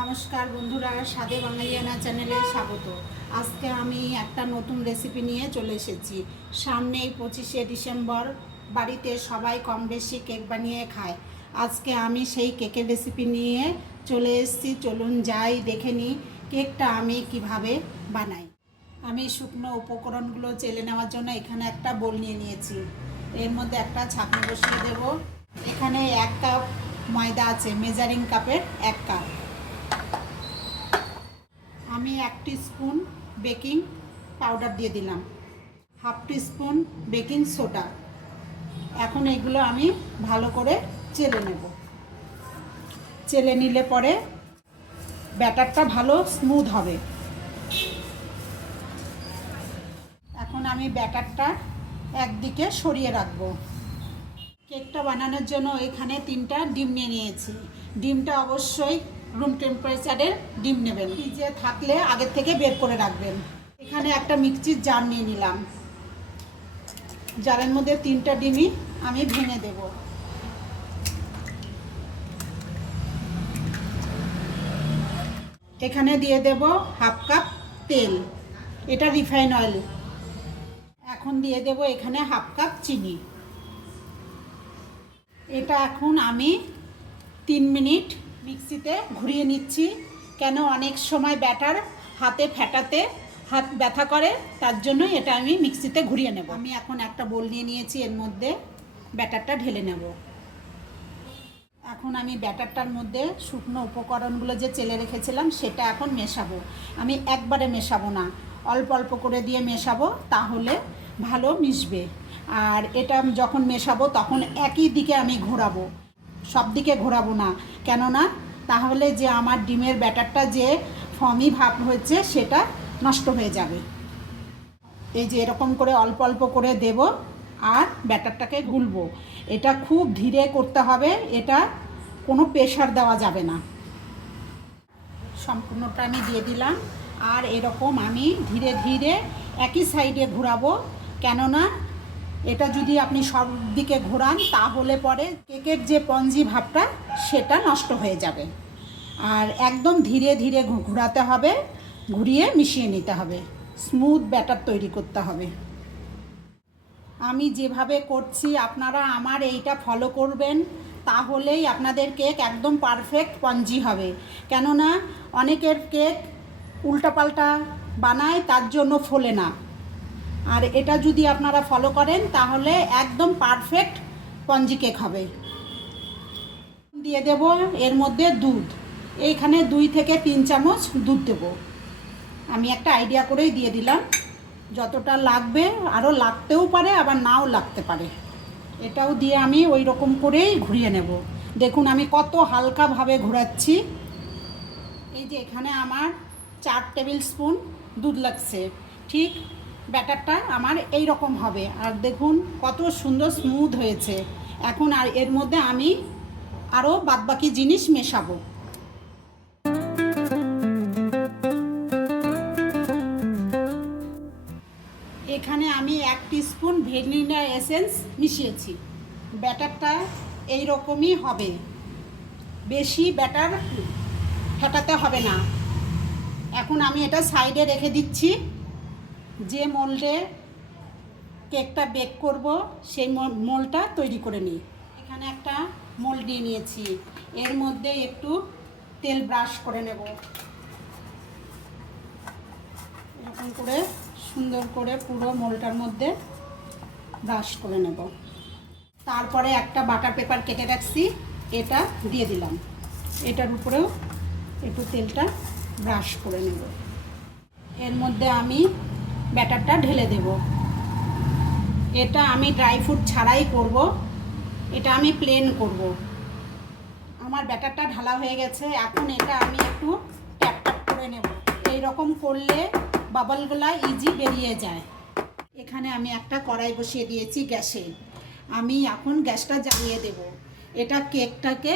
নমস্কার বন্ধুরা, স্বাদে বাঙালিয়ানা চ্যানেলে স্বাগত। আজকে আমি একটা নতুন রেসিপি নিয়ে চলে এসেছি। সামনেই 25শে ডিসেম্বর, বাড়িতে সবাই কম বেশি কেক বানিয়ে খায়। আজকে আমি সেই কেকের রেসিপি নিয়ে চলে এসেছি। চলুন যাই দেখে নিই কেকটা আমি কিভাবে বানাই। আমি শুকনো উপকরণগুলো চেলে নেওয়ার জন্য এখানে একটা বোল নিয়ে নিয়েছি। এর মধ্যে একটা ছাঁকনি বসিয়ে দেব। এখানে 1 কাপ ময়দা আছে, মেজারিং কাপের 1 কাপ। আমি 1 টিস্পুন বেকিং পাউডার দিয়ে দিলাম, 1/2 টিস্পুন বেকিং সোডা। এখন এগুলো আমি ভালো করে চেলে নেব। চেলে নিলে পরে ব্যাটারটা ভালো স্মুথ হবে। এখন আমি ব্যাটারটা একদিকে সরিয়ে রাখবো। কেকটা বানানোর জন্য এখানে 3টা ডিম নিয়ে নিয়েছি। ডিমটা অবশ্যই রুম টেম্পারেচারের ডিম নেবেন। ফ্রিজে থাকলে আগের থেকে বের করে রাখবেন। এখানে একটা মিক্সির জার নিয়ে নিলাম। জারের মধ্যে 3টা ডিমই আমি ভেঙে দেব। এখানে দিয়ে দেব 1/2 কাপ তেল, এটা রিফাইন অয়েল। এখন দিয়ে দেব এখানে 1/2 কাপ চিনি। এটা এখন আমি 3 মিনিট মিক্সিতে ঘুরিয়ে নিচ্ছি। কেন অনেক সময় ব্যাটার হাতে ফেটাতে হাত ব্যথা করে, তার জন্য এটা আমি মিক্সিতে ঘুরিয়ে নেব। আমি এখন একটা বোল নিয়ে নিয়েছি, এর মধ্যে ব্যাটারটা ঢেলে নেব। এখন আমি ব্যাটারটার মধ্যে শুকনো উপকরণগুলো যে চেলে রেখেছিলাম সেটা এখন মেশাবো। আমি একবারে মেশাবো না, অল্প অল্প করে দিয়ে মেশাবো, তাহলে ভালো মিশবে। আর এটা যখন মেশাবো তখন একই দিকে আমি ঘোরাবো, সব দিকে ঘোরাবো না। কেননা তাহলে যে আমার ডিমের ব্যাটারটা যে ফর্মি ভাব হয়েছে সেটা নষ্ট হয়ে যাবে। এই যে এরকম করে অল্প অল্প করে দেব আর ব্যাটারটাকে গুলবো। এটা খুব ধীরে করতে হবে, এটা কোনো প্রেশার দেওয়া যাবে না। সম্পূর্ণটা আমি দিয়ে দিলাম। আর এরকম আমি ধীরে ধীরে একই সাইডে ঘোরাবো। কেননা এটা যদি আপনি সব দিকে ঘোরান তাহলে পরে কেকের যে স্পঞ্জি ভাবটা সেটা নষ্ট হয়ে যাবে। আর একদম ধীরে ধীরে ঘোরাতে হবে, ঘুরিয়ে মিশিয়ে নিতে হবে, স্মুথ ব্যাটার তৈরি করতে হবে। আমি যেভাবে করছি আপনারা আমার এইটা ফলো করবেন, তাহলেই আপনাদের কেক একদম পারফেক্ট স্পঞ্জি হবে। কেননা অনেকের কেক উল্টাপাল্টা বানায়, তার জন্য ফোলে না। আর এটা যদি আপনারা ফলো করেন তাহলে একদম পারফেক্ট স্পঞ্জি কেক হবে। দিয়ে দেব এর মধ্যে দুধ। এইখানে 2 থেকে 3 চামচ দুধ দেব। আমি একটা আইডিয়া করেই দিয়ে দিলাম, যতটা লাগবে, আরও লাগতেও পারে আবার নাও লাগতে পারে। এটাও দিয়ে আমি ওই রকম করেই ঘুরিয়ে নেব। দেখুন আমি কত হালকাভাবে ঘোরাচ্ছি। এই যে এখানে আমার 4 টেবিল স্পুন দুধ লাগছে। ঠিক ব্যাটারটা আমার এই রকম হবে। আর দেখুন কত সুন্দর স্মুথ হয়েছে। এখন আর এর মধ্যে আমি আরও বাদবাকি জিনিস মেশাবো। এখানে আমি 1 টিস্পুন ভ্যানিলা এসেন্স মিশিয়েছি। ব্যাটারটা এই রকমই হবে, বেশি ব্যাটার ফেটাতে হবে না। এখন আমি এটা সাইডে রেখে দিচ্ছি। যে মোল্ডে কেকটা বেক করব সেই মোল্ডটা তৈরি করে নিই। এখানে একটা মোল্ড নিয়ে নিয়েছি, এর মধ্যে একটু তেল ব্রাশ করে নেব। এরকম করে সুন্দর করে পুরো মোল্ডটার মধ্যে ব্রাশ করে নেব। তারপরে একটা বাটার পেপার কেটে রাখছি, এটা দিয়ে দিলাম। এটার উপরেও একটু তেলটা ব্রাশ করে নেব। এর মধ্যে আমি ব্যাটারটা ঢেলে দেব। এটা আমি ড্রাই ফ্রুট ছাড়াই করব, এটা আমি প্লেন করব। আমার ব্যাটারটা ঢালা হয়ে গেছে। এখন এটা আমি একটু ট্যাপ ট্যাপ করে নেব। এই রকম করলে বাবলগুলো ইজি বেরিয়ে যায়। এখানে আমি একটা কড়াই বসিয়ে দিয়েছি গ্যাসে। আমি এখন গ্যাসটা জ্বালিয়ে দেব। এটা কেকটাকে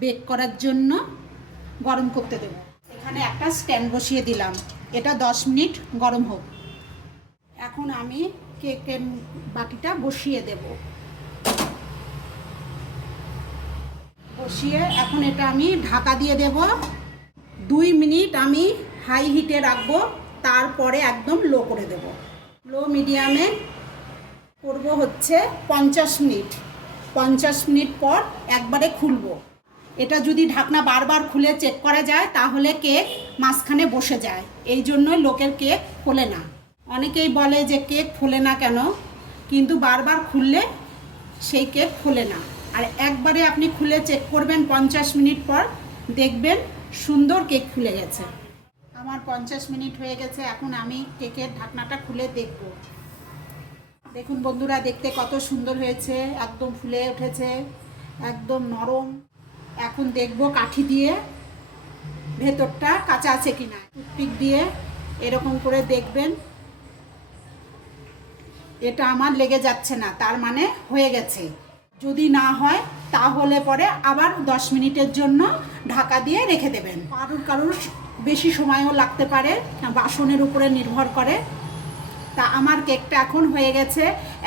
বেক করার জন্য গরম করতে দেব। এখানে একটা স্ট্যান্ড বসিয়ে দিলাম, এটা 10 মিনিট গরম হোক। এখন আমি কেকের বাটিটা বসিয়ে দেব। বসিয়ে এখন এটা আমি ঢাকা দিয়ে দেব 2 মিনিট আমি হাই হিটে রাখবো, তারপরে একদম লো করে দেব। লো মিডিয়ামে করব হচ্ছে 50 মিনিট। 50 মিনিট পর একবারে খুলবো। এটা যদি ঢাকনা বারবার খুলে চেক করা যায় তাহলে কেক মাঝখানে বসে যায়, এই জন্য লোকের কেক ফোলে না। অনেকেই বলে যে কেক ফোলে না কেন, কিন্তু বারবার খুললে সেই কেক ফোলে না। আর একবারে আপনি খুলে চেক করবেন 50 মিনিট পর, দেখবেন সুন্দর কেক ফুলে গেছে। আমার 50 মিনিট হয়ে গেছে, এখন আমি কেকের ঢাকনাটা খুলে দেখব। দেখুন বন্ধুরা, দেখতে কত সুন্দর হয়েছে, একদম ফুলে উঠেছে, একদম নরম। এখন দেখব কাঠি দিয়ে ভেতরটা কাঁচা আছে কিনা। টুথপিক দিয়ে এরকম করে দেখবেন, এটা আমার লেগে যাচ্ছে না, তার মানে হয়ে গেছে। যদি না হয় তাহলে পরে আবার 10 মিনিটের জন্য ঢাকা দিয়ে রেখে দেবেন। কারুর বেশি সময়ও লাগতে পারে, বাসনের উপরে নির্ভর করে। তা আমার কেকটা এখন হয়ে গেছে,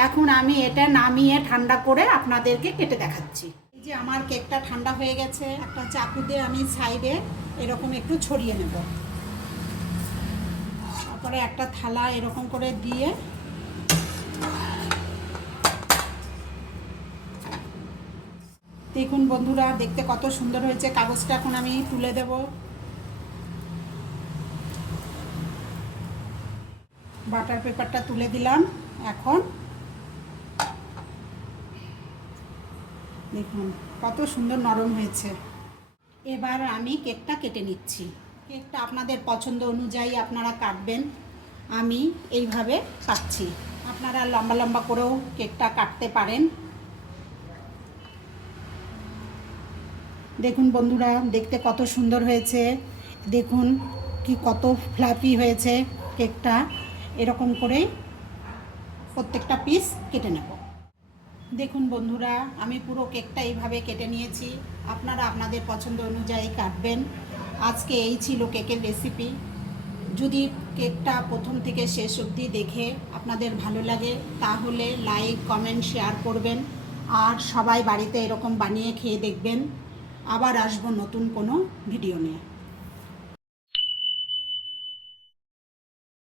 এখন আমি এটা নামিয়ে ঠান্ডা করে আপনাদেরকে কেটে দেখাচ্ছি। এই যে আমার কেকটা ঠান্ডা হয়ে গেছে, একটা চাকু দিয়ে আমি সাইডে এরকম একটু ছড়িয়ে নেব। তারপরে একটা থালা এরকম করে দিয়ে দেখুন বন্ধুরা, দেখতে কত সুন্দর হয়েছে। কাগজটা এখন আমি তুলে দেব। বাটার পেপারটা তুলে দিলাম। এখন দেখুন কত সুন্দর নরম হয়েছে। এবার আমি কেকটা কেটে নিচ্ছি। কেকটা আপনাদের পছন্দ অনুযায়ী আপনারা কাটবেন। আমি এইভাবে কাটছি, আপনারা লম্বা লম্বা করেও কেকটা কাটতে পারেন। দেখুন বন্ধুরা, দেখতে কত সুন্দর হয়েছে। দেখুন কি কত ফ্লাফি হয়েছে কেকটা। এরকম করে প্রত্যেকটা পিস কেটে নেব। দেখুন বন্ধুরা, আমি পুরো কেকটা এইভাবে কেটে নিয়েছি। আপনারা আপনাদের পছন্দ অনুযায়ী কাটবেন। আজকে এই ছিল কেকের রেসিপি। যদি কেকটা প্রথম থেকে শেষ অবধি দেখে আপনাদের ভালো লাগে তাহলে লাইক, কমেন্ট, শেয়ার করবেন। আর সবাই বাড়িতে এরকম বানিয়ে খেয়ে দেখবেন। আবার আসবো নতুন কোনো ভিডিও নিয়ে।